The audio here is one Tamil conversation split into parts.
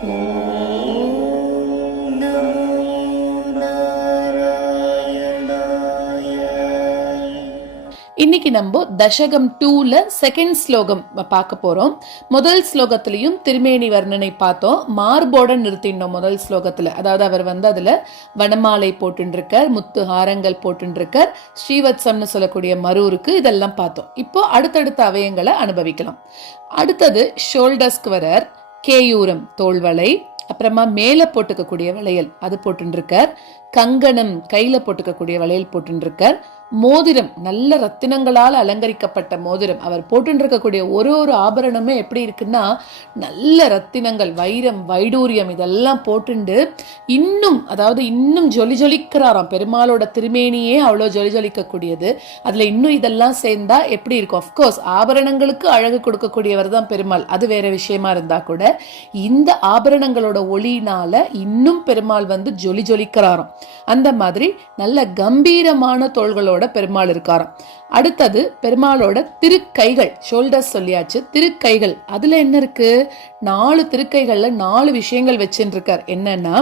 இன்னைக்கு நம்ம தசகம் 2ல செகண்ட் ஸ்லோகம் பார்க்க போறோம். முதல் ஸ்லோகத்திலையும் திருமேனி வர்ணனை பார்த்தோம். மார்போட நிறுத்தினோம் முதல் ஸ்லோகத்துல. அதாவது அவர் அதுல வனமாலை போட்டுருக்கார், முத்து ஹாரங்கள் போட்டுருக்கார், ஸ்ரீவத்சம்னு சொல்லக்கூடிய மரூருக்கு இதெல்லாம் பார்த்தோம். இப்போ அடுத்தடுத்த அவயங்களை அனுபவிக்கலாம். அடுத்தது ஷோல்டர்ஸ்க்கு வரார். கேயூரம் தோள்வளை, அப்புறமா மேல போட்டுக்கக்கூடிய வளையல் அது போட்டுருக்கார். கங்கணம் கையில போட்டுக்கக்கூடிய வளையல் போட்டுருக்கார். மோதிரம் நல்ல ரத்தினங்களால் அலங்கரிக்கப்பட்ட மோதிரம். அவர் போட்டுருக்கக்கூடிய ஒரு ஒரு ஆபரணமே எப்படி இருக்குன்னா நல்ல ரத்தினங்கள், வைரம், வைடூரியம் இதெல்லாம் போட்டுண்டு இன்னும் ஜொலி ஜொலிக்கிறாராம். பெருமாளோட திருமேனியே அவ்வளோ ஜொலி ஜொலிக்கக்கூடியது. அதுல இன்னும் இதெல்லாம் சேர்ந்தா எப்படி இருக்கும்? அஃப்கோர்ஸ் ஆபரணங்களுக்கு அழகு கொடுக்கக்கூடியவர் தான் பெருமாள், அது வேற விஷயமா இருந்தா கூட இந்த ஆபரணங்களோட ஒளியினால இன்னும் பெருமாள் ஜொலி ஜொலிக்கிறாராம். அந்த மாதிரி நல்ல கம்பீரமான தோள்களோட பெருமாள் இருக்காராம். அடுத்தது பெருமாளோட திருக்கைகள், ஷோல்டர்ஸ் சொல்லியாச்சு. திருக்கைகள் அதுல என்ன இருக்கு? 4 திருக்கைகள்ல 4 விஷயங்கள் வச்சுருக்கார். என்னன்னா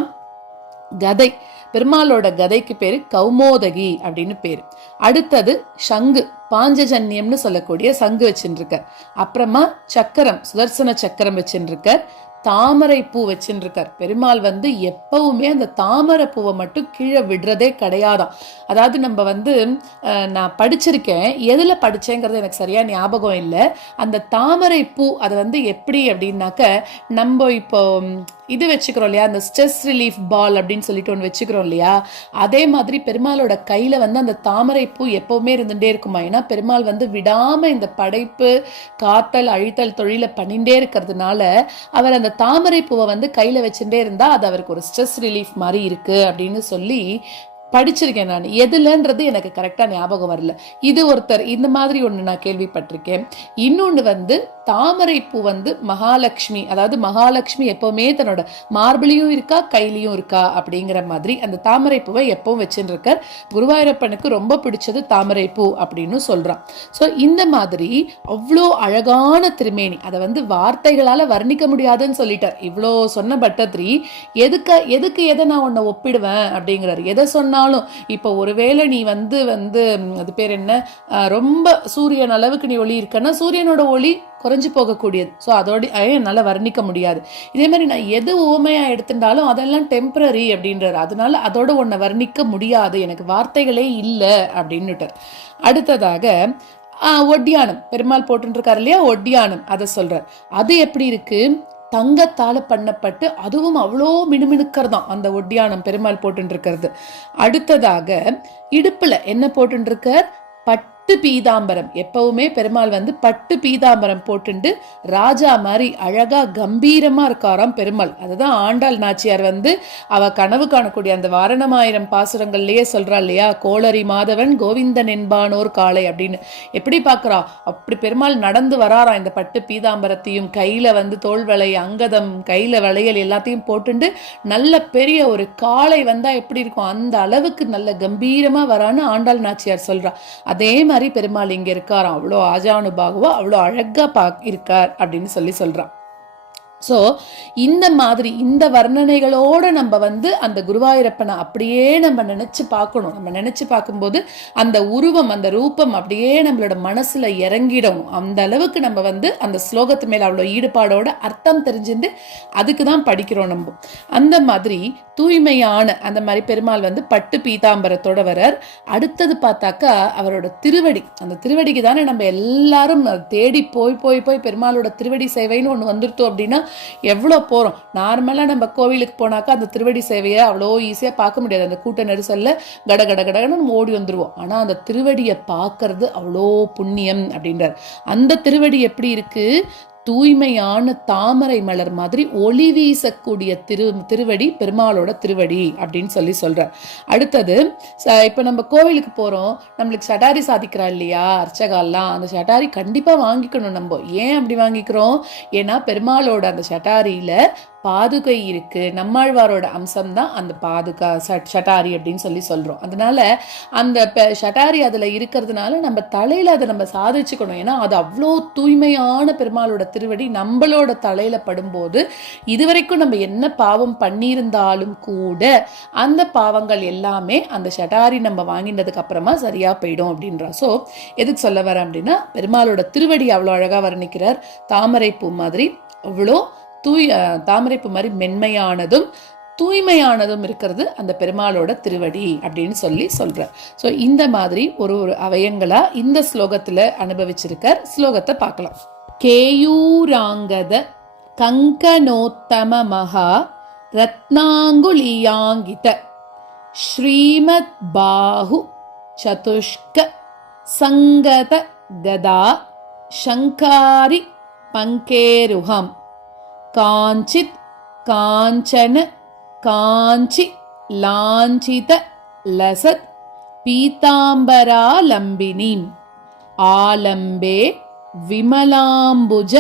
கதை, பெருமாளோட கதைக்கு பேரு கௌமோதகி அப்படின்னு பேரு. அடுத்தது சங்கு, பாஞ்சஜன்யம்னு சொல்லக்கூடிய சங்கு வச்சுருக்கார். அப்புறமா சக்கரம், சுதர்சன சக்கரம் வச்சுருக்கார். தாமரை பூ வச்சுருக்கார். பெருமாள் எப்பவுமே அந்த தாமரை பூவை மட்டும் கீழே விடுறதே கிடையாதான். அதாவது நம்ம நான் படிச்சிருக்கேன், எதுல படிச்சேங்கிறது எனக்கு சரியா ஞாபகம் இல்லை. அந்த தாமரை பூ அது எப்படி அப்படின்னாக்க, நம்ம இப்போ இது வச்சுக்கிறோம் இல்லையா, அந்த ஸ்ட்ரெஸ் ரிலீஃப் பால் அப்படின்னு சொல்லிட்டு ஒன்று வச்சுக்கிறோம் இல்லையா, அதே மாதிரி பெருமாளோட கையில அந்த தாமரை பூ எப்பவுமே இருந்துட்டே இருக்குமா. ஏன்னா பெருமாள் விடாம இந்த படைப்பு, காத்தல், அழித்தல் தொழிலை பண்ணிட்டே இருக்கிறதுனால அவர் அந்த தாமரை பூவை கையில வச்சுட்டே இருந்தா அது அவருக்கு ஒரு ஸ்ட்ரெஸ் ரிலீஃப் மாதிரி இருக்கு அப்படின்னு சொல்லி படிச்சிருக்கேன். நான் எதுலன்றது எனக்கு கரெக்டா ஞாபகம் வரல. இது ஒருத்தர் இந்த மாதிரி ஒண்ணு நான் கேள்விப்பட்டிருக்கேன். இன்னொன்னு தாமரை பூ மகாலட்சுமி, அதாவது மகாலட்சுமி எப்பவுமே தன்னோட மார்பிளையும் இருக்கா கையிலையும் இருக்கா அப்படிங்கிற மாதிரி அந்த தாமரை பூவை எப்பவும் வச்சுருக்கார். குருவாயூரப்பனுக்கு ரொம்ப பிடிச்சது தாமரை பூ அப்படின்னு சொல்றான். ஸோ இந்த மாதிரி அவ்வளோ அழகான திருமேனி, அதை வார்த்தைகளால வர்ணிக்க முடியாதுன்னு சொல்லிட்டார். இவ்வளோ சொன்ன பட்டத்ரி எதுக்கு எதை நான் உன்னை ஒப்பிடுவேன் அப்படிங்கிறார். எதை சொன்னாலும் இப்போ ஒருவேளை நீ அது பேர் என்ன, ரொம்ப சூரியன் அளவுக்கு நீ ஒளி இருக்கன்னா சூரியனோட ஒளி குறைஞ்சு போகக்கூடியது. ஸோ அதோட என்னால் வர்ணிக்க முடியாது. இதே மாதிரி நான் எது உவமையா எடுத்துட்டாலும் அதெல்லாம் டெம்பரரி அப்படின்றார். அதனால அதோட ஒன்றை வர்ணிக்க முடியாது, எனக்கு வார்த்தைகளே இல்லை அப்படின்னுட்டார். அடுத்ததாக ஒட்டியானம், பெருமாள் போட்டுருக்காரு இல்லையா, ஒட்டியானம் அதை சொல்றார். அது எப்படி இருக்கு? தங்கத்தால பண்ணப்பட்டு அதுவும் அவ்வளோ மினுமினுக்கிறதான் அந்த ஒட்டியானம் பெருமாள் போட்டுருக்கிறது. அடுத்ததாக இடுப்புல என்ன போட்டுருக்கார்? பட்டு பீதாம்பரம். எப்பவுமே பெருமாள் பட்டு பீதாம்பரம் போட்டுண்டு ராஜா மாதிரி அழகா கம்பீரமா இருக்காராம் பெருமாள். அதுதான் ஆண்டாள் நாச்சியார் அவ கனவு காணக்கூடிய அந்த வாரணமாயிரம் பாசுரங்கள்லயே சொல்றா இல்லையா, கோளரி மாதவன் கோவிந்தன் என்பானோர் காளை அப்படின்னு. எப்படி பாக்குறா? அப்படி பெருமாள் நடந்து வராரா இந்த பட்டு பீதாம்பரத்தையும் கையில தோள்வளை, அங்கதம், கையில வளையல் எல்லாத்தையும் போட்டுண்டு நல்ல பெரிய ஒரு காளை வந்தா எப்படி இருக்கும் அந்த அளவுக்கு நல்ல கம்பீரமா வரான்னு ஆண்டாள் நாச்சியார் சொல்றா. அதே மாதிரி பெருமாள் இங்க இருக்காராம், அவ்வளோ ஆஜானுபாகுவா அவ்வளோ அழகா இருக்கார் அப்படின்னு சொல்றான். ஸோ இந்த மாதிரி இந்த வர்ணனைகளோட நம்ம அந்த குருவாயூரப்பனை அப்படியே நம்ம நினைச்சு பார்க்கணும். நம்ம நினைச்சு பார்க்கும்போது அந்த உருவம், அந்த ரூபம் அப்படியே நம்மளோட மனசுல இறங்கிடும். அந்த அளவுக்கு நம்ம அந்த ஸ்லோகத்து மேல அவ்வளோ ஈடுபாடோட அர்த்தம் தெரிஞ்சுட்டு அதுக்கு தான் படிக்கிறோம் நம்ம. அந்த மாதிரி தூய்மையான அந்த மாதிரி பெருமாள் பட்டு பீதாம்பரத்தோட வரார். அடுத்தது பார்த்தாக்கா அவரோட திருவடி, அந்த திருவடிக்கு தானே நம்ம எல்லாரும் தேடி போய் போய் போய் பெருமாளோட திருவடி சேவைன்னு ஒன்று வந்துருத்தோம் அப்படின்னா எவ்வளோ போகிறோம். நார்மலாக நம்ம கோவிலுக்கு போனாக்கா அந்த திருவடி சேவையை அவ்வளோ ஈஸியாக பார்க்க முடியாது. அந்த கூட்ட நெரிசல்ல கடகடன்னு நம்ம ஓடி வந்துடுவோம். ஆனால் அந்த திருவடியை பார்க்கறது அவ்வளோ புண்ணியம் அப்படின்றார். அந்த திருவடி எப்படி இருக்கு? தூய்மையான தாமரை மலர் மாதிரி ஒளி வீசக்கூடிய திருவடி பெருமாளோட திருவடி அப்படின்னு சொல்றார். அடுத்தது இப்ப நம்ம கோவிலுக்கு போறோம், நம்மளுக்கு சட்டாரி சாதிக்கிறா இல்லையா அர்ச்சகாலாம், அந்த சட்டாரி கண்டிப்பா வாங்கிக்கணும். நம்ம ஏன் அப்படி வாங்கிக்கிறோம்? ஏன்னா பெருமாளோட அந்த சட்டாரியில பாதுகை இருக்கு. நம்மாழ்வாரோட அம்சம் தான் அந்த பாதுகா ஷட்டாரி அப்படின்னு சொல்லி சொல்றோம். அதனால அந்த ஷட்டாரி அதுல இருக்கிறதுனால நம்ம தலையில அதை நம்ம சாதிச்சுக்கணும். ஏன்னா அது அவ்வளோ தூய்மையான பெருமாளோட திருவடி நம்மளோட தலையில படும்போது இதுவரைக்கும் நம்ம என்ன பாவம் பண்ணியிருந்தாலும் கூட அந்த பாவங்கள் எல்லாமே அந்த ஷட்டாரி நம்ம வாங்கினதுக்கு அப்புறமா சரியா போயிடும் அப்படின்றா. ஸோ எதுக்கு சொல்ல வரேன் அப்படின்னா, பெருமாளோட திருவடி அவ்வளோ அழகா வர்ணிக்கிறார். தாமரை பூ மாதிரி அவ்வளோ தாமரைப்பு மாதிரி மென்மையானதும் தூய்மையானதும் இருக்கிறது அந்த பெருமாளோட திருவடி அப்படின்னு சொல்லி சொல்றார். ஸோ இந்த மாதிரி ஒரு ஒரு அவயங்களா இந்த ஸ்லோகத்துல அனுபவிச்சிருக்கார். ஸ்லோகத்தை பார்க்கலாம். கேயூராங்கத கங்கனோத்தம மகா ரத்னாங்குலியாங்கித ஸ்ரீமத் பாஹு சதுஷ்க சங்கத கதா சங்காரி பங்கேருஹம் காஞ்சித் காஞ்சன காஞ்சி லாஞ்சித லசத் பீதாம்பராலம்பினீம் ஆலம்பே விமலாம்புஜ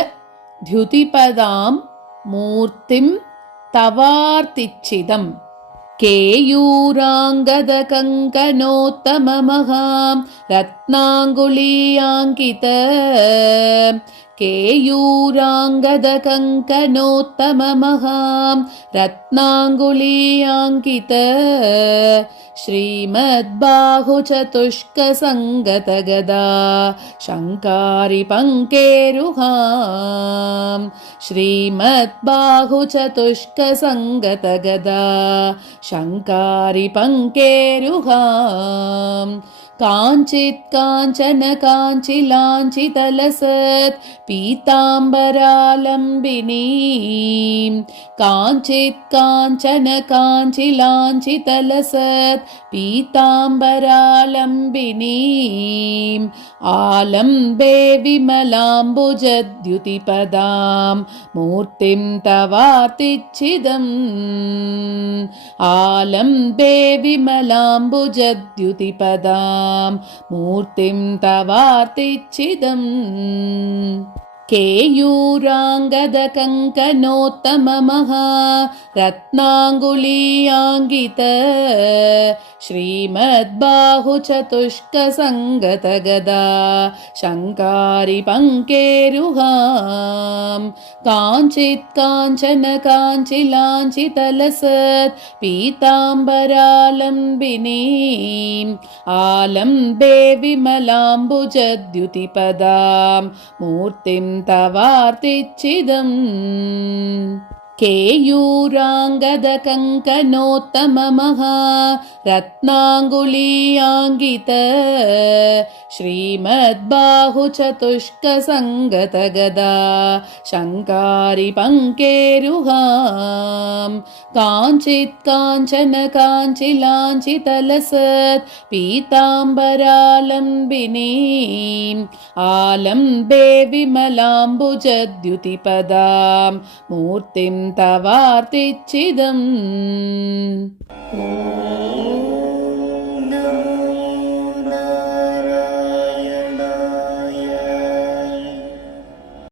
த்யுதிபதாம் மூர்த்திம் தவார்த்திச்சிதம் கேயூராங்கத கங்கனோத்தம மகாம் ரத்னாங்குலியாங்கித கேயூராங்கத கங்கனோத்தம மகாம் ரத்னாங்குலியாங்கித ஸ்ரீமத் பாஹு சதுஷ்க சங்கத கதா சங்காரி பங்கேருஹாம் ஸ்ரீமத் பாஹு சதுஷ்க சங்கத கதா சங்காரி பங்கேருஹாம் காஞ்சித் காஞ்சன காஞ்சிலாஞ்சிதலசத் பீதாம்பராலம்பினீம் காஞ்சித் காஞ்சன காஞ்சிலாஞ்சிதலசத் பீதாம்பராலம்பினீம் ஆலம்பே விமலாம்புஜத்யுதிபதாம் மூர்த்திம் தவார்த்திச்சிதம் ஆலம்பே விமலாம்புஜத்யுதிபதாம் மூர்த்திம் தவார்த்திச்சிதம் கேயூராங்கத கங்கனோத்தம மகா ரத்னாங்குலியாங்கித ஸ்ரீமத் பாஹு சதுஷ்க சங்கத கதா சங்காரி பங்கேருஹாம் காஞ்சித் காஞ்சன காஞ்சிலாஞ்சிதலசத் பீதாம்பராலம்பினீம் ஆலம்பே விமலாம்புஜத்யுதிபதாம் மூர்த்திம் தவார்த்திச்சிதம் கேயூராங்கத கங்கனோத்தம மகா ரத்னாங்குலியாங்கித ஸ்ரீமத் பாஹு சதுஷ்க சங்கத கதா சங்காரி பங்கேருஹாம் காஞ்சித் காஞ்சன காஞ்சிலாஞ்சிதலசத் பீதாம்பராலம்பினீம் ஆலம்பே விமலாம்புஜத்யுதிபதாம் மூர்த்திம் தவார்த்திச்சிதம்.